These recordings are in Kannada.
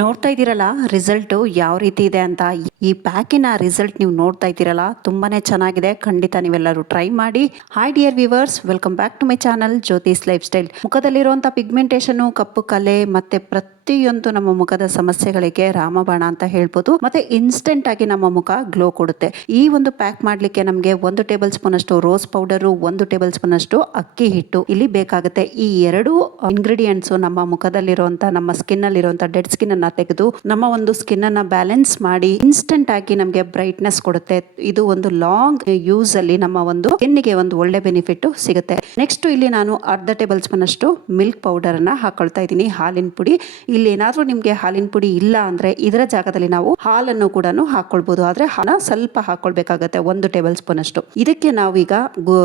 ನೋಡ್ತಾ ಇದ್ದೀರಲ್ಲ ರಿಸಲ್ಟ್ ಯಾವ ರೀತಿ ಇದೆ ಅಂತ. ಈ ಪ್ಯಾಕಿನ ರಿಸಲ್ಟ್ ನೀವು ನೋಡ್ತಾ ಇದ್ದೀರಲ್ಲ, ತುಂಬಾನೇ ಚೆನ್ನಾಗಿದೆ. ಖಂಡಿತ ನೀವೆಲ್ಲರೂ ಟ್ರೈ ಮಾಡಿ. Hi dear viewers, welcome back to my channel Jyothi's lifestyle. ಮುಖದಲ್ಲಿರುವಂಥ ಪಿಗ್ಮೆಂಟೇಷನ್, ಕಪ್ಪು ಕಲೆ ಮತ್ತೆ ಪ್ರತಿಯೊಂದು ನಮ್ಮ ಮುಖದ ಸಮಸ್ಯೆಗಳಿಗೆ ರಾಮಬಾಣ ಅಂತ ಹೇಳ್ಬೋದು. ಮತ್ತೆ ಇನ್ಸ್ಟೆಂಟ್ ಆಗಿ ನಮ್ಮ ಮುಖ ಗ್ಲೋ ಕೊಡುತ್ತೆ. ಈ ಒಂದು ಪ್ಯಾಕ್ ಮಾಡ್ಲಿಕ್ಕೆ ನಮಗೆ 1 ಟೇಬಲ್ ಸ್ಪೂನ್ ಅಷ್ಟು ರೋಸ್ ಪೌಡರ್, 1 ಟೇಬಲ್ ಸ್ಪೂನ್ ಅಷ್ಟು ಅಕ್ಕಿ ಹಿಟ್ಟು ಇಲ್ಲಿ ಬೇಕಾಗುತ್ತೆ. ಈ ಎರಡು ಇಂಗ್ರೀಡಿಯೆಂಟ್ಸ್ ನಮ್ಮ ಮುಖದಲ್ಲಿರುವಂತ, ನಮ್ಮ ಸ್ಕಿನ್ ಅಲ್ಲಿರುವಂತ ಡೆಡ್ ಸ್ಕಿನ್ ಅನ್ನ ತೆಗೆದು ನಮ್ಮ ಒಂದು ಸ್ಕಿನ್ ಅನ್ನ ಬ್ಯಾಲೆನ್ಸ್ ಮಾಡಿ ಇನ್ಸ್ಟೆಂಟ್ ಆಗಿ ನಮಗೆ ಬ್ರೈಟ್ನೆಸ್ ಕೊಡುತ್ತೆ. ಇದು ಒಂದು ಲಾಂಗ್ ಯೂಸ್ ಅಲ್ಲಿ ನಮ್ಮ ಒಂದು ಸ್ಕಿನ್ಗೆ ಒಂದು ಒಳ್ಳೆ ಬೆನಿಫಿಟ್ ಸಿಗುತ್ತೆ. ನೆಕ್ಸ್ಟ್ ಇಲ್ಲಿ ನಾನು ಅರ್ಧ ಟೇಬಲ್ ಸ್ಪೂನ್ ಅಷ್ಟು ಮಿಲ್ಕ್ ಪೌಡರ್ ಅನ್ನ ಹಾಕೊಳ್ತಾ ಇದ್ದೀನಿ, ಹಾಲಿನ ಪುಡಿ. ಇಲ್ಲಿ ಏನಾದ್ರೂ ನಿಮ್ಗೆ ಹಾಲಿನ ಪುಡಿ ಇಲ್ಲ ಅಂದ್ರೆ ಇದರ ಜಾಗದಲ್ಲಿ ನಾವು ಹಾಲನ್ನು ಕೂಡ ಹಾಕೊಳ್ಬಹುದು. ಆದ್ರೆ ಹಾಲ ಸ್ವಲ್ಪ ಹಾಕೊಳ್ಬೇಕಾಗತ್ತೆ, 1 ಟೇಬಲ್ ಸ್ಪೂನ್ ಅಷ್ಟು. ಇದಕ್ಕೆ ನಾವೀಗ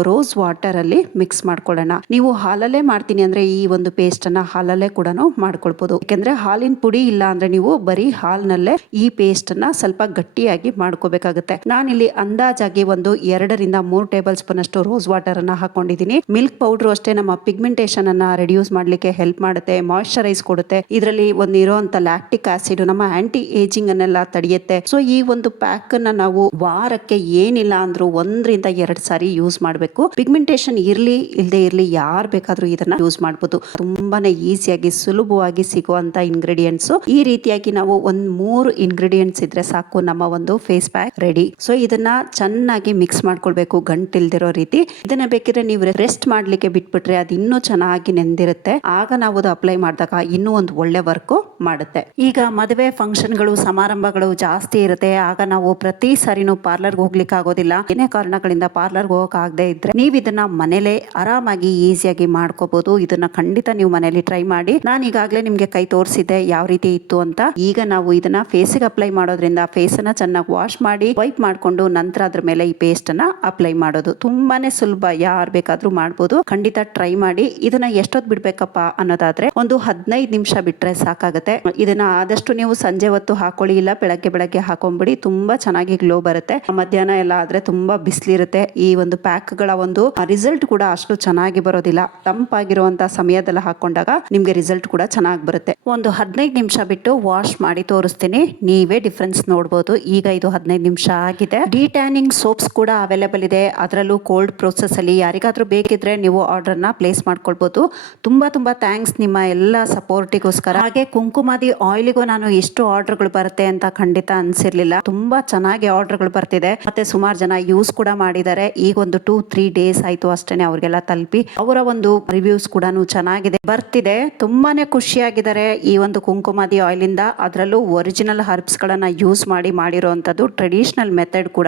ರೋಸ್ ವಾಟರ್ ಅಲ್ಲಿ ಮಿಕ್ಸ್ ಮಾಡ್ಕೊಳ್ಳೋಣ. ನೀವು ಹಾಲಲ್ಲೇ ಮಾಡ್ತೀನಿ ಅಂದ್ರೆ ಈ ಒಂದು ಪೇಸ್ಟ್ ಅನ್ನ ಹಾಲಲ್ಲೇ ಕೂಡ ಮಾಡ್ಕೊಳ್ಬಹುದು. ಯಾಕಂದ್ರೆ ಹಾಲಿನ ಪುಡಿ ಇಲ್ಲ ಅಂದ್ರೆ ನೀವು ಬರೀ ಹಾಲ್ನಲ್ಲೇ ಈ ಪೇಸ್ಟ್ ಅನ್ನ ಸ್ವಲ್ಪ ಗಟ್ಟಿಯಾಗಿ ಮಾಡ್ಕೋಬೇಕಾಗುತ್ತೆ. ನಾನಿಲ್ಲಿ ಅಂದಾಜಾಗಿ ಒಂದು 2 ರಿಂದ 3 ಟೇಬಲ್ ಸ್ಪೂನ್ ಅಷ್ಟು ರೋಸ್ ವಾಟರ್ ಅನ್ನ ಹಾಕೊಂಡಿದ್ದೀನಿ. ಮಿಲ್ಕ್ ಪೌಡರ್ ಅಷ್ಟೇ ನಮ್ಮ ಪಿಗ್ಮೆಂಟೇಷನ್ ಅನ್ನ ರಿಡ್ಯೂಸ್ ಮಾಡ್ಲಿಕ್ಕೆ ಹೆಲ್ಪ್ ಮಾಡುತ್ತೆ, ಮಾಯಿಶ್ಚರೈಸ್ ಕೊಡುತ್ತೆ. ಇದರಲ್ಲಿ ಒಂದು ಇರುವಂತ ಲ್ಯಾಕ್ಟಿಕ್ ಆಸಿಡ್ ನಮ್ಮ ಆಂಟಿ ಏಜಿಂಗ್ ಅನ್ನೆಲ್ಲ ತಡೆಯುತ್ತೆ. ಸೊ ಈ ಒಂದು ಪ್ಯಾಕ್ ಅನ್ನ ನಾವು ವಾರಕ್ಕೆ ಏನಿಲ್ಲ ಅಂದ್ರೂ 1 ರಿಂದ 2 ಸಾರಿ ಯೂಸ್ ಮಾಡಬೇಕು. ಪಿಗ್ಮೆಂಟೇಷನ್ ಇರ್ಲಿ ಇಲ್ಲದೆ ಇರ್ಲಿ ಯಾರು ಬೇಕಾದ್ರೂ ಇದನ್ನ ಯೂಸ್ ಮಾಡಬಹುದು. ತುಂಬಾನೇ ಈಸಿಯಾಗಿ ಸುಲಭವಾಗಿ ಸಿಗುವಂತ ಇಂಗ್ರೀಡಿಯೆಂಟ್ಸ್. ಈ ರೀತಿಯಾಗಿ ನಾವು 3 ಇಂಗ್ರೀಡಿಯೆಂಟ್ಸ್ ಇದ್ರೆ ಸಾಕು, ನಮ್ಮ ಒಂದು ಫೇಸ್ ಪ್ಯಾಕ್ ರೆಡಿ. ಸೊ ಇದನ್ನ ಚೆನ್ನಾಗಿ ಮಿಕ್ಸ್ ಮಾಡ್ಕೊಳ್ಬೇಕು, ಗಂಟಿಲ್ದಿರೋ ರೀತಿ. ಇದನ್ನ ಬೇಕಿದ್ರೆ ನೀವು ರೆಸ್ಟ್ ಮಾಡ್ಲಿಕ್ಕೆ ಬಿಟ್ಬಿಟ್ರೆ ಅದು ಇನ್ನೂ ಚೆನ್ನಾಗಿ ನೆಂದಿರುತ್ತೆ. ಆಗ ನಾವು ಅದು ಅಪ್ಲೈ ಮಾಡಿದಾಗ ಇನ್ನೂ ಒಂದು ಒಳ್ಳೆ ವರ್ಕ್ ಮಾಡುತ್ತೆ. ಈಗ ಮದುವೆ ಫಂಕ್ಷನ್ಗಳು, ಸಮಾರಂಭಗಳು ಜಾಸ್ತಿ ಇರುತ್ತೆ. ಆಗ ನಾವು ಪ್ರತಿ ಸಾರಿನೂ ಪಾರ್ಲರ್ಗೆ ಹೋಗ್ಲಿಕ್ಕೆ ಆಗೋದಿಲ್ಲ. ಏನೇ ಕಾರಣಗಳಿಂದ ಪಾರ್ಲರ್ಗೆ ಹೋಗಕ್ ಆಗದೆ ಇದ್ರೆ ನೀವು ಇದನ್ನ ಮನೇಲೆ ಆರಾಮಾಗಿ ಈಸಿಯಾಗಿ ಮಾಡ್ಕೋಬಹುದು. ಇದನ್ನ ಖಂಡಿತ ನೀವು ಮನೇಲಿ ಟ್ರೈ ಮಾಡಿ. ನಾನು ಈಗಾಗಲೇ ನಿಮ್ಗೆ ಕೈ ತೋರಿಸಿದ್ದೆ ಯಾವ ರೀತಿ ಇತ್ತು ಅಂತ. ಈಗ ನಾವು ಇದನ್ನ ಫೇಸ್ಗೆ ಅಪ್ಲೈ ಮಾಡೋದ್ರಿಂದ ಫೇಸ್ ಅನ್ನ ಚೆನ್ನಾಗಿ ವಾಶ್ ಮಾಡಿ ವೈಪ್ ಮಾಡ್ಕೊಂಡು ನಂತರ ಅದ್ರ ಮೇಲೆ ಈ ಪೇಸ್ಟ್ ಅನ್ನ ಅಪ್ಲೈ ಮಾಡೋದು ತುಂಬಾನೇ ಸುಲಭ. ಯಾರು ಬೇಕಾದ್ರೂ ಮಾಡ್ಬೋದು. ಖಂಡಿತ ಟ್ರೈ ಮಾಡಿ. ಇದನ್ನ ಎಷ್ಟೊತ್ತು ಬಿಡ್ಬೇಕಪ್ಪ ಅನ್ನೋದಾದ್ರೆ ಒಂದು 15 ನಿಮಿಷ ಬಿಟ್ರೆ ಸಾಕಾಗುತ್ತೆ. ಇದನ್ನ ಆದಷ್ಟು ನೀವು ಸಂಜೆ ಹೊತ್ತು ಹಾಕೊಳ್ಳಿ, ಇಲ್ಲ ಬೆಳಗ್ಗೆ ಹಾಕೊಂಡ್ಬಿಡಿ. ತುಂಬಾ ಚೆನ್ನಾಗಿ ಗ್ಲೋ ಬರುತ್ತೆ. ಮಧ್ಯಾಹ್ನ ಎಲ್ಲ ಆದ್ರೆ ತುಂಬಾ ಬಿಸಿಲಿರುತ್ತೆ. ಈ ಒಂದು ಪ್ಯಾಕ್ ಗಳ ಒಂದು ರಿಸಲ್ಟ್ ಕೂಡ ಅಷ್ಟು ಚೆನ್ನಾಗಿ ಬರೋದಿಲ್ಲ. ತಂಪಾಗಿರುವಂತಹ ಸಮಯದಲ್ಲಿ ಹಾಕೊಂಡಾಗ ನಿಮ್ಗೆ ರಿಸಲ್ಟ್ ಕೂಡ ಚೆನ್ನಾಗಿ ಬರುತ್ತೆ. ಒಂದು 15 ನಿಮಿಷ ಬಿಟ್ಟು ವಾಶ್ ಮಾಡಿ ತೋರಿಸ್ತೀನಿ, ನೀವೇ ಡಿಫ್ರೆನ್ಸ್ ನೋಡಬಹುದು. ಈಗ ಇದು 15 ನಿಮಿಷ ಆಗಿದೆ. ಡಿಟ್ಯಾನಿಂಗ್ ಸೋಪ್ಸ್ ಕೂಡ ಅವೈಲೇಬಲ್ ಇದೆ, ಅದರಲ್ಲೂ ಕೋಲ್ಡ್ ಪ್ರೋಸೆಸ್ ಅಲ್ಲಿ. ಯಾರಿಗಾದ್ರೂ ಬೇಕಿದ್ರೆ ನೀವು ಆರ್ಡರ್ ನ ಪ್ಲೇಸ್ ಮಾಡ್ಕೊಳ್ಬಹುದು. ತುಂಬಾ ಥ್ಯಾಂಕ್ಸ್ ನಿಮ್ಮ ಎಲ್ಲ ಸಪೋರ್ಟಿಗೋಸ್ಕರ. ಹಾಗೆ ಕುಂಕುಮಾದಿ ಆಯಿಲ್ಗೂ ನಾನು ಎಷ್ಟು ಆರ್ಡರ್ಗಳು ಬರುತ್ತೆ ಅಂತ ಖಂಡಿತ ಅನ್ಸಿರ್ಲಿಲ್ಲ. ತುಂಬಾ ಚೆನ್ನಾಗಿ ಆರ್ಡರ್ಗಳು ಬರ್ತಿದೆ. ಮತ್ತೆ ಸುಮಾರು ಜನ ಯೂಸ್ ಕೂಡ ಮಾಡಿದ್ದಾರೆ. ಈಗ ಒಂದು 2-3 ಡೇಸ್ ಆಯ್ತು ಅಷ್ಟೇನೆ ಅವ್ರಿಗೆಲ್ಲ ತಲುಪಿ. ಅವರ ಒಂದು ರಿವ್ಯೂಸ್ ಕೂಡ ಚೆನ್ನಾಗಿದೆ, ಬರ್ತಿದೆ. ತುಂಬಾನೇ ಖುಷಿಯಾಗಿದ್ದಾರೆ ಈ ಒಂದು ಕುಂಕುಮಾದಿ ಆಯಿಲ್ ಇಂದ. ಅದರಲ್ಲೂ ಒರಿಜಿನಲ್ ಹರ್ಬ್ಸ್ ಗಳನ್ನ ಯೂಸ್ ಮಾಡಿರುವಂತದ್ದು ಟ್ರೆಡಿಷನಲ್ ಮೆಥಡ್ ಕೂಡ.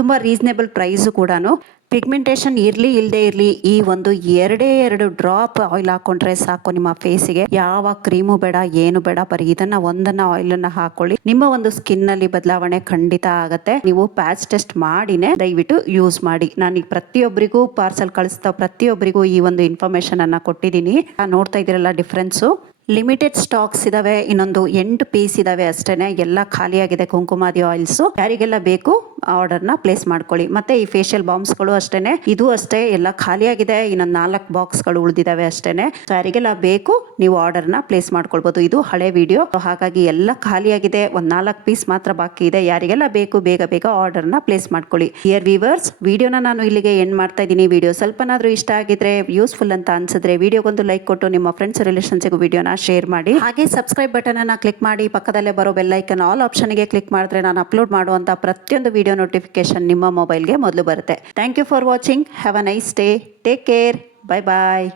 ತುಂಬಾ ರೀಸನೇಬಲ್ ಪ್ರೈಸ್ ಕೂಡ. ಪಿಗ್ಮೆಂಟೇಷನ್ ಇರ್ಲಿ ಇಲ್ಲದೆ ಇರ್ಲಿ ಈ ಒಂದು 2 ಡ್ರಾಪ್ ಆಯಿಲ್ ಹಾಕೊಂಡ್ರೆ ಸಾಕು ನಿಮ್ಮ ಫೇಸಿಗೆ. ಯಾವ ಕ್ರೀಮು ಬೇಡ, ಏನು ಬೇಡ, ಬರೀ ಇದನ್ನ ಒಂದನ್ನ ಆಯಿಲ್ ಅನ್ನ ಹಾಕೊಳ್ಳಿ. ನಿಮ್ಮ ಒಂದು ಸ್ಕಿನ್ ನಲ್ಲಿ ಬದಲಾವಣೆ ಖಂಡಿತ ಆಗತ್ತೆ. ನೀವು ಪ್ಯಾಚ್ ಟೆಸ್ಟ್ ಮಾಡಿನೇ ದಯವಿಟ್ಟು ಯೂಸ್ ಮಾಡಿ. ನಾನು ಪ್ರತಿಯೊಬ್ಬರಿಗೂ ಪಾರ್ಸಲ್ ಕಳಿಸ್ತಾ ಪ್ರತಿಯೊಬ್ಬರಿಗೂ ಈ ಒಂದು ಇನ್ಫಾರ್ಮೇಶನ್ ಅನ್ನ ಕೊಟ್ಟಿದ್ದೀನಿ. ನೋಡ್ತಾ ಇದ್ದೀರಲ್ಲ ಡಿಫ್ರೆನ್ಸು. ಲಿಮಿಟೆಡ್ ಸ್ಟಾಕ್ಸ್ ಇದಾವೆ, ಇನ್ನೊಂದು 8 ಪೀಸ್ ಇದಾವೆ ಅಷ್ಟೇನೆ. ಎಲ್ಲ ಖಾಲಿಯಾಗಿದೆ ಕುಂಕುಮಾದಿ ಆಯಿಲ್ಸ್. ಯಾರಿಗೆಲ್ಲ ಬೇಕು ಆರ್ಡರ್ ನ ಪ್ಲೇಸ್ ಮಾಡ್ಕೊಳ್ಳಿ. ಮತ್ತೆ ಈ ಫೇಶಿಯಲ್ ಬಾಂಬ್ಸ್ ಗಳು ಅಷ್ಟೇನೆ, ಇದು ಅಷ್ಟೇ ಎಲ್ಲ ಖಾಲಿಯಾಗಿದೆ. ಇನ್ನೊಂದು 4 ಬಾಕ್ಸ್ ಗಳು ಉಳಿದಿದಾವೆ ಅಷ್ಟೇನೆ. ಯಾರಿಗೆಲ್ಲ ಬೇಕು ನೀವು ಆರ್ಡರ್ ನ ಪ್ಲೇಸ್ ಮಾಡ್ಕೊಳ್ಬಹುದು. ಇದು ಹಳೆ ವಿಡಿಯೋ, ಹಾಗಾಗಿ ಎಲ್ಲ ಖಾಲಿಯಾಗಿದೆ. ಒಂದು 4 ಪೀಸ್ ಮಾತ್ರ ಬಾಕಿ ಇದೆ. ಯಾರಿಗೆಲ್ಲ ಬೇಕು ಬೇಗ ಆರ್ಡರ್ ನ ಪ್ಲೇಸ್ ಮಾಡ್ಕೊಳ್ಳಿ. ಡಿಯರ್ ವ್ಯೂವರ್ಸ್, ವಿಡಿಯೋನ ನಾನು ಇಲ್ಲಿಗೆ ಎಂಡ್ ಮಾಡ್ತಾ ಇದ್ದೀನಿ. ವಿಡಿಯೋ ಸ್ವಲ್ಪನಾದ್ರೂ ಇಷ್ಟ ಆಗಿದ್ರೆ, ಯೂಸ್ಫುಲ್ ಅಂತ ಅನ್ಸಿದ್ರೆ ವಿಡಿಯೋಗೊಂದು ಲೈಕ್ ಕೊಟ್ಟು ನಿಮ್ಮ ಫ್ರೆಂಡ್ಸ್ ರಿಲೇಷನ್ಸ್ಗೂ ವಿಡಿಯೋನ ಶೇರ್ ಮಾಡಿ. ಹಾಗೆ ಸಬ್ಸ್ಕ್ರೈಬ್ ಬಟನ್ ಅನ್ನ ಕ್ಲಿಕ್ ಮಾಡಿ. ಪಕ್ಕದಲ್ಲೇ ಬರೋ ಬೆಲ್ ಐಕನ್ ಆಲ್ ಆಪ್ಷನ್ ಗೆ ಕ್ಲಿಕ್ ಮಾಡಿದ್ರೆ ನಾನು ಅಪ್ಲೋಡ್ ಮಾಡುವಂತ ಪ್ರತಿಯೊಂದು ವಿಡಿಯೋ ನೋಟಿಫಿಕೇಶನ್ ನಿಮ್ಮ ಮೊಬೈಲ್ಗೆ ಮೊದಲು ಬರುತ್ತೆ. Thank you for watching. Have a nice day. Take care. Bye bye.